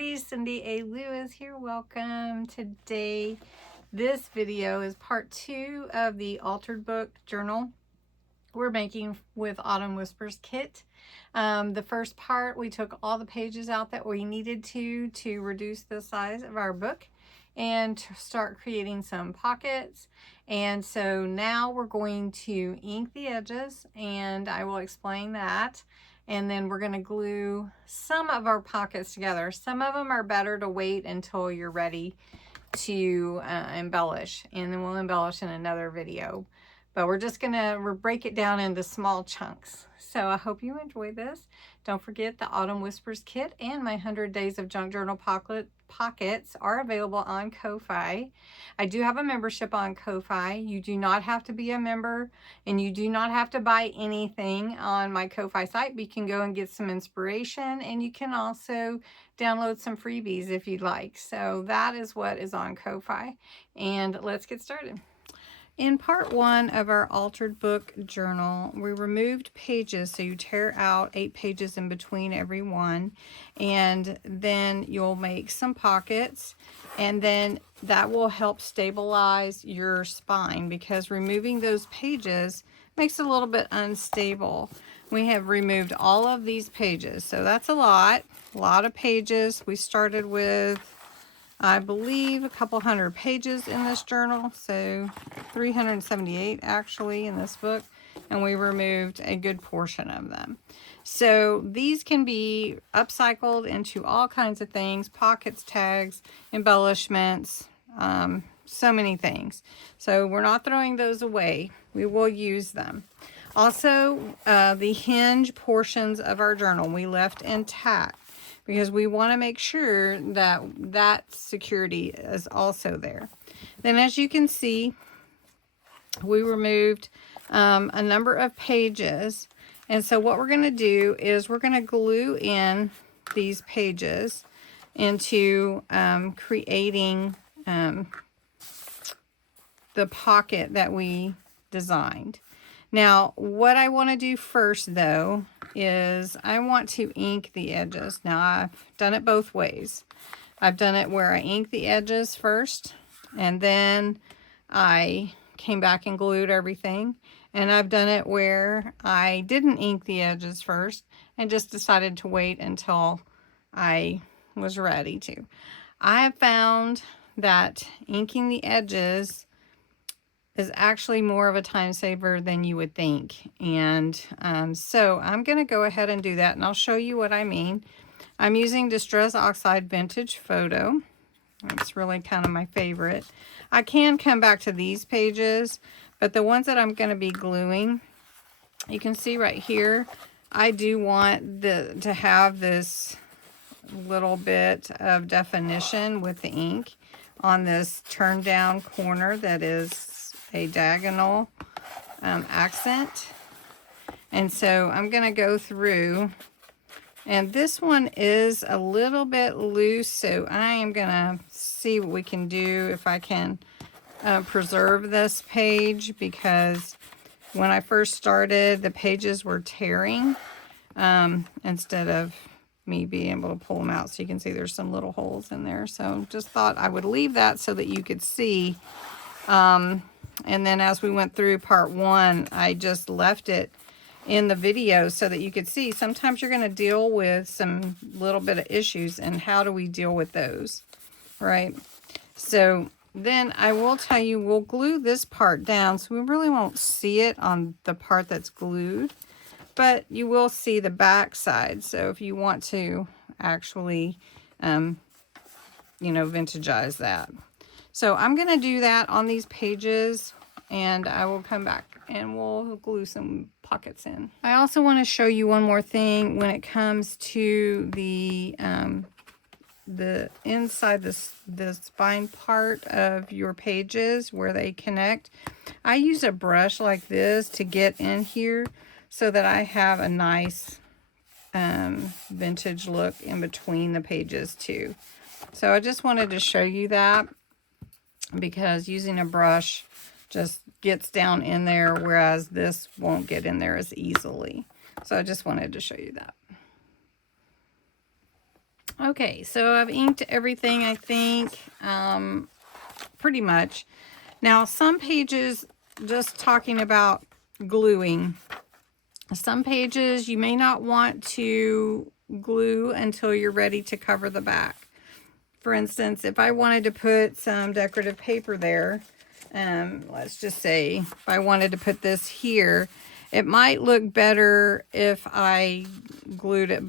everybody, Cindy A. Lewis here. Welcome. Today, this video is part 2 of the altered book journal we're making with Autumn Whispers kit. The first part, we took all the pages out that we needed to reduce the size of our book and to start creating some pockets. And so now we're going to ink the edges, and I will explain that. And then we're going to glue some of our pockets together. Some of them are better to wait until you're ready to embellish, and then we'll embellish in another video. But we're just going to break it down into small chunks. So I hope you enjoy this. Don't forget the Autumn Whispers kit and my 100 Days of Junk Journal pockets are available on Ko-Fi. I do have a membership on Ko-Fi. You do not have to be a member, and you do not have to buy anything on my Ko-Fi site, but you can go and get some inspiration, and you can also download some freebies if you'd like. So that is what is on Ko-Fi, and let's get started. In part 1 of our altered book journal, we removed pages, so you tear out 8 pages in between every one, and then you'll make some pockets, and then that will help stabilize your spine, because removing those pages makes it a little bit unstable. We have removed all of these pages, so that's a lot of pages. We started with, I believe, a couple hundred pages in this journal, so 378 actually in this book, and we removed a good portion of them. So these can be upcycled into all kinds of things: pockets, tags, embellishments, so many things. So we're not throwing those away. We will use them. Also, the hinge portions of our journal we left intact, because we want to make sure that that security is also there. Then, as you can see, we removed a number of pages, and so what we're going to do is we're going to glue in these pages into creating the pocket that we designed. Now, what I want to do first, though, is I want to ink the edges. Now, I've done it both ways. I've done it where I ink the edges first, and then I came back and glued everything. And I've done it where I didn't ink the edges first and just decided to wait until I was ready to. I have found that inking the edges is actually more of a time saver than you would think. And so I'm going to go ahead and do that, and I'll show you what I mean. I'm using Distress Oxide Vintage Photo. It's really kind of my favorite. I can come back to these pages, but the ones that I'm going to be gluing, you can see right here, I do want to have this little bit of definition with the ink on this turn down corner that is a diagonal accent. And so I'm going to go through, and this one is a little bit loose, so I am going to see what we can do if I can preserve this page, because when I first started, the pages were tearing instead of me being able to pull them out. So you can see there's some little holes in there. So just thought I would leave that so that you could see. And then as we went through part 1, I just left it in the video so that you could see sometimes you're going to deal with some little bit of issues, and how do we deal with those, right? So then I will tell you, we'll glue this part down, so we really won't see it on the part that's glued, but you will see the back side. So if you want to actually, vintagize that. So I'm going to do that on these pages, and I will come back and we'll glue some pockets in. I also want to show you one more thing when it comes to the inside the spine part of your pages where they connect. I use a brush like this to get in here so that I have a nice vintage look in between the pages too. So I just wanted to show you that, because using a brush just gets down in there, whereas this won't get in there as easily. So I just wanted to show you that. Okay, so I've inked everything, I think, pretty much. Now, some pages, just talking about gluing, some pages you may not want to glue until you're ready to cover the back. For instance, if I wanted to put some decorative paper there, let's just say if I wanted to put this here, it might look better if I glued it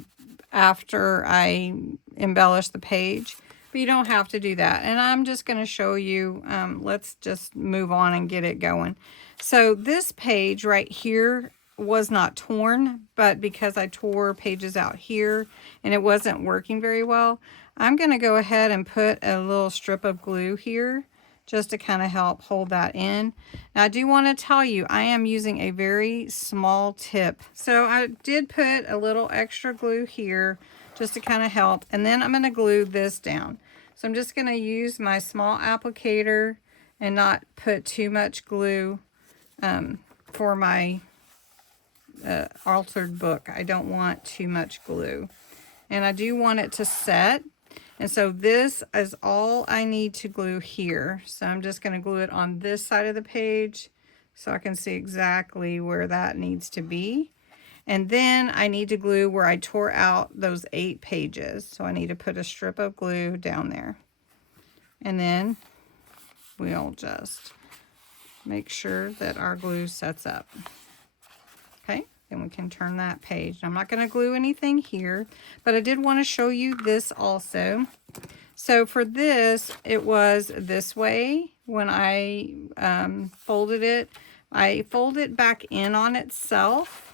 after I embellish the page, but you don't have to do that. And I'm just going to show you, let's just move on and get it going. So this page right here was not torn, but because I tore pages out here and it wasn't working very well, I'm going to go ahead and put a little strip of glue here just to kind of help hold that in. Now I do want to tell you, I am using a very small tip. So I did put a little extra glue here just to kind of help. And then I'm going to glue this down. So I'm just going to use my small applicator and not put too much glue for my altered book. I don't want too much glue. And I do want it to set. And so this is all I need to glue here. So I'm just going to glue it on this side of the page so I can see exactly where that needs to be. And then I need to glue where I tore out those 8 pages. So I need to put a strip of glue down there. And then we'll just make sure that our glue sets up. Okay. Then we can turn that page. I'm not going to glue anything here, but I did want to show you this also. So for this, it was this way when I folded it. I fold it back in on itself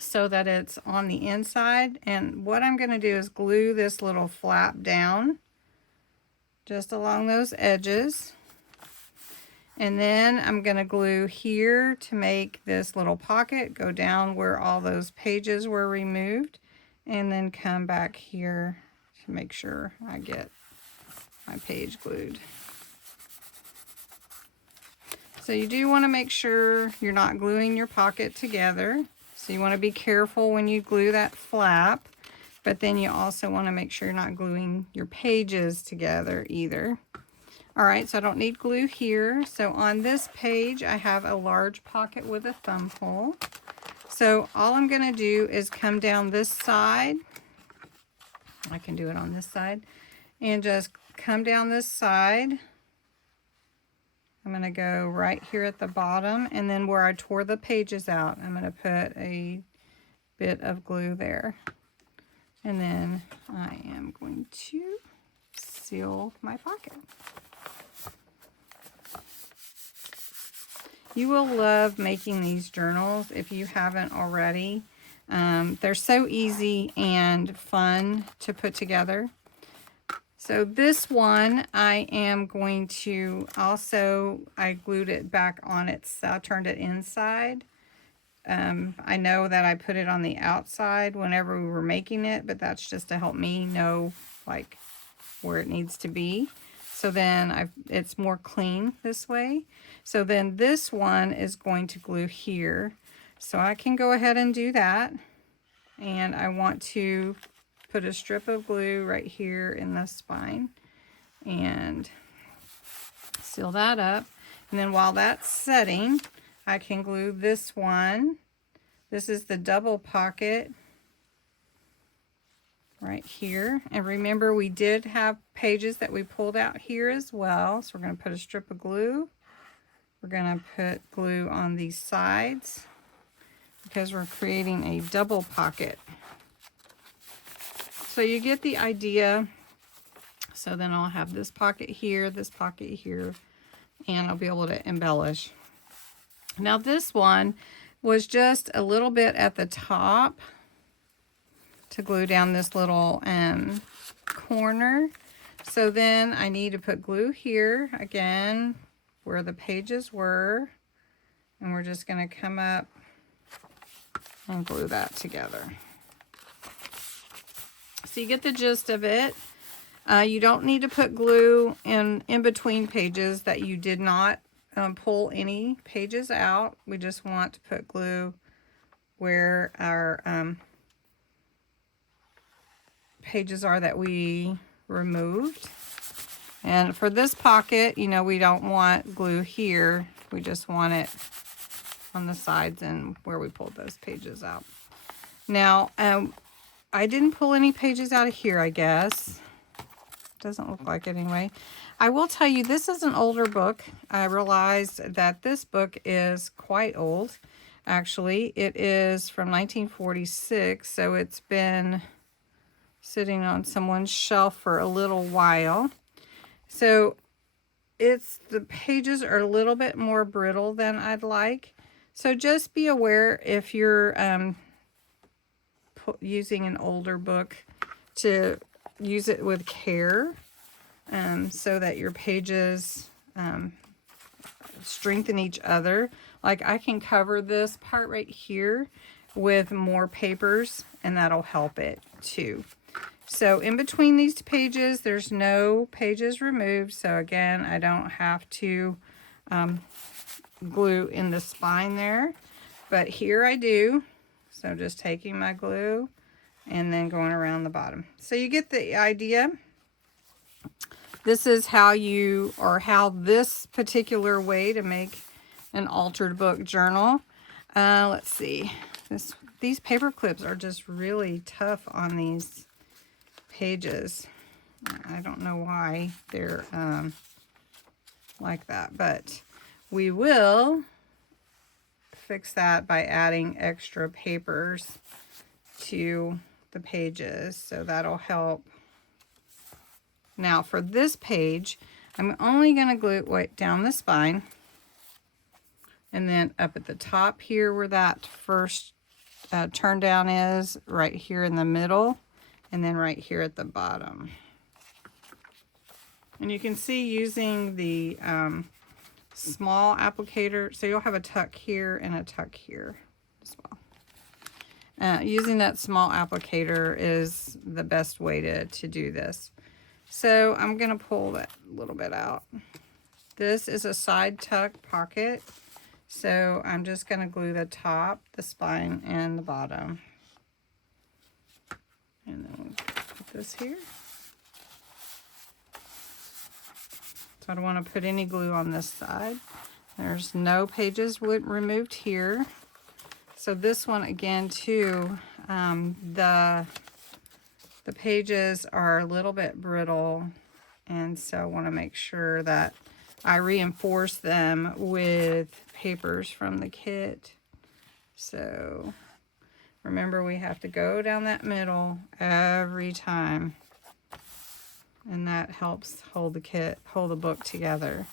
so that it's on the inside. And what I'm going to do is glue this little flap down just along those edges. And then I'm going to glue here to make this little pocket go down where all those pages were removed. And then come back here to make sure I get my page glued. So you do want to make sure you're not gluing your pocket together. So you want to be careful when you glue that flap. But then you also want to make sure you're not gluing your pages together either. All right, so I don't need glue here. So on this page, I have a large pocket with a thumb hole. So all I'm going to do is come down this side. I can do it on this side. And just come down this side. I'm going to go right here at the bottom. And then where I tore the pages out, I'm going to put a bit of glue there. And then I am going to seal my pocket. You will love making these journals if you haven't already. They're so easy and fun to put together. So this one, I am going to also, I glued it back on itself, turned it inside. I know that I put it on the outside whenever we were making it, but that's just to help me know like where it needs to be. So then it's more clean this way. So then this one is going to glue here. So I can go ahead and do that. And I want to put a strip of glue right here in the spine and seal that up. And then while that's setting, I can glue this one. This is the double pocket right here. And remember, we did have pages that we pulled out here as well. So we're going to put a strip of glue. We're going to put glue on these sides because we're creating a double pocket. So you get the idea. So then I'll have this pocket here, and I'll be able to embellish. Now this one was just a little bit at the top to glue down this little corner. So then I need to put glue here again where the pages were, and we're just going to come up and glue that together. So you get the gist of it. You don't need to put glue in between pages that you did not pull any pages out. We just want to put glue where our pages are that we removed. And for this pocket, you know, we don't want glue here. We just want it on the sides and where we pulled those pages out. Now, I didn't pull any pages out of here, I guess. Doesn't look like it anyway. I will tell you, this is an older book. I realized that this book is quite old. Actually, it is from 1946, so it's been sitting on someone's shelf for a little while. So the pages are a little bit more brittle than I'd like. So just be aware if you're using an older book to use it with care, so that your pages strengthen each other. Like I can cover this part right here with more papers and that'll help it too. So in between these pages, there's no pages removed. So again, I don't have to glue in the spine there, but here I do. So just taking my glue and then going around the bottom. So you get the idea. This is how this particular way to make an altered book journal. Let's see. These paper clips are just really tough on these pages. I don't know why they're like that, but we will fix that by adding extra papers to the pages, so that'll help. Now for this page, I'm only going to glue it down the spine and then up at the top here where that first turn down is, right here in the middle, and then right here at the bottom. And you can see using the small applicator, so you'll have a tuck here and a tuck here as well. Using that small applicator is the best way to do this. So I'm going to pull that a little bit out. This is a side tuck pocket, so I'm just going to glue the top, the spine, and the bottom. And then we'll put this here. So I don't want to put any glue on this side. There's no pages removed here. So this one again too, the pages are a little bit brittle, and so I want to make sure that I reinforce them with papers from the kit. So remember, we have to go down that middle every time, and that helps hold the book together.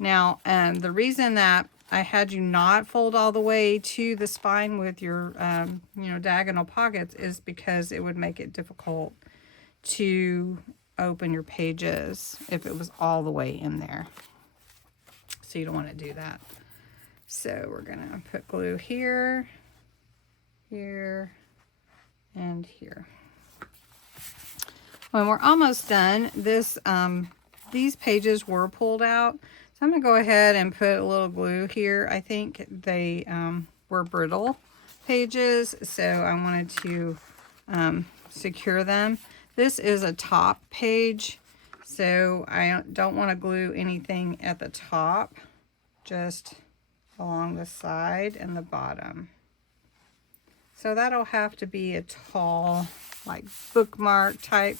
Now, the reason that I had you not fold all the way to the spine with your, diagonal pockets is because it would make it difficult to open your pages if it was all the way in there. So you don't want to do that. So we're going to put glue here, here, and here. When we're almost done, these pages were pulled out. So I'm going to go ahead and put a little glue here. I think they were brittle pages, so I wanted to secure them. This is a top page, so I don't want to glue anything at the top, just along the side and the bottom. So that'll have to be a tall, like bookmark type,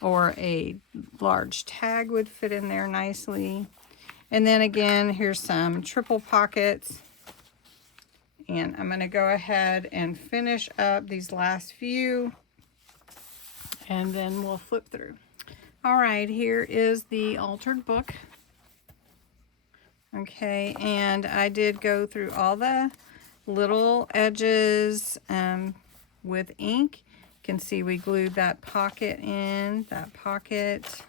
or a large tag would fit in there nicely. And then again, here's some triple pockets. And I'm going to go ahead and finish up these last few, and then we'll flip through. All right, here is the altered book. Okay, and I did go through all the little edges with ink. You can see we glued that pocket in, that pocket.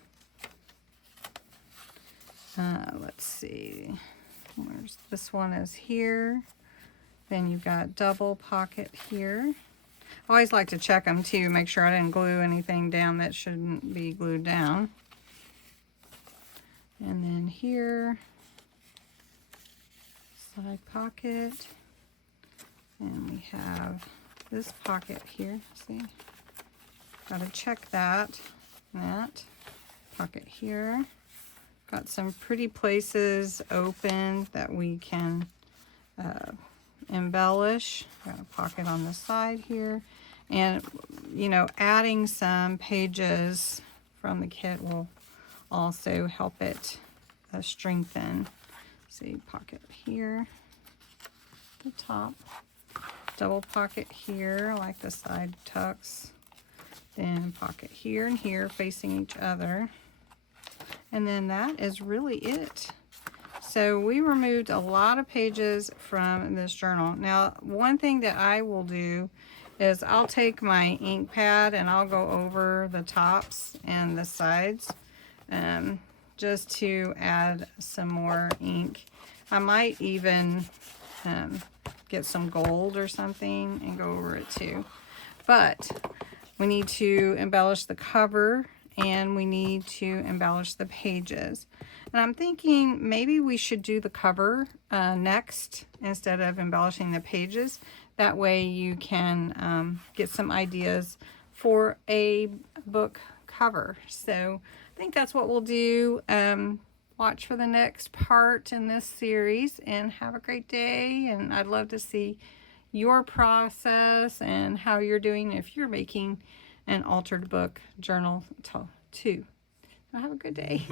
Let's see, where's this one is here. Then you've got double pocket here. I always like to check them too, make sure I didn't glue anything down that shouldn't be glued down. And then here, side pocket. And we have this pocket here. See, gotta check that. That pocket here. Got some pretty places open that we can embellish. Got a pocket on the side here. And, you know, adding some pages from the kit will also help it strengthen. See, pocket here, the top, double pocket here, like the side tucks, then pocket here and here facing each other. And then that is really it. So we removed a lot of pages from this journal. Now, one thing that I will do is I'll take my ink pad and I'll go over the tops and the sides just to add some more ink. I might even get some gold or something and go over it too. But we need to embellish the cover and we need to embellish the pages. And I'm thinking maybe we should do the cover next instead of embellishing the pages. That way you can get some ideas for a book cover. So I think that's what we'll do. Watch for the next part in this series and have a great day. And I'd love to see your process and how you're doing if you're making an altered book journal too. So have a good day.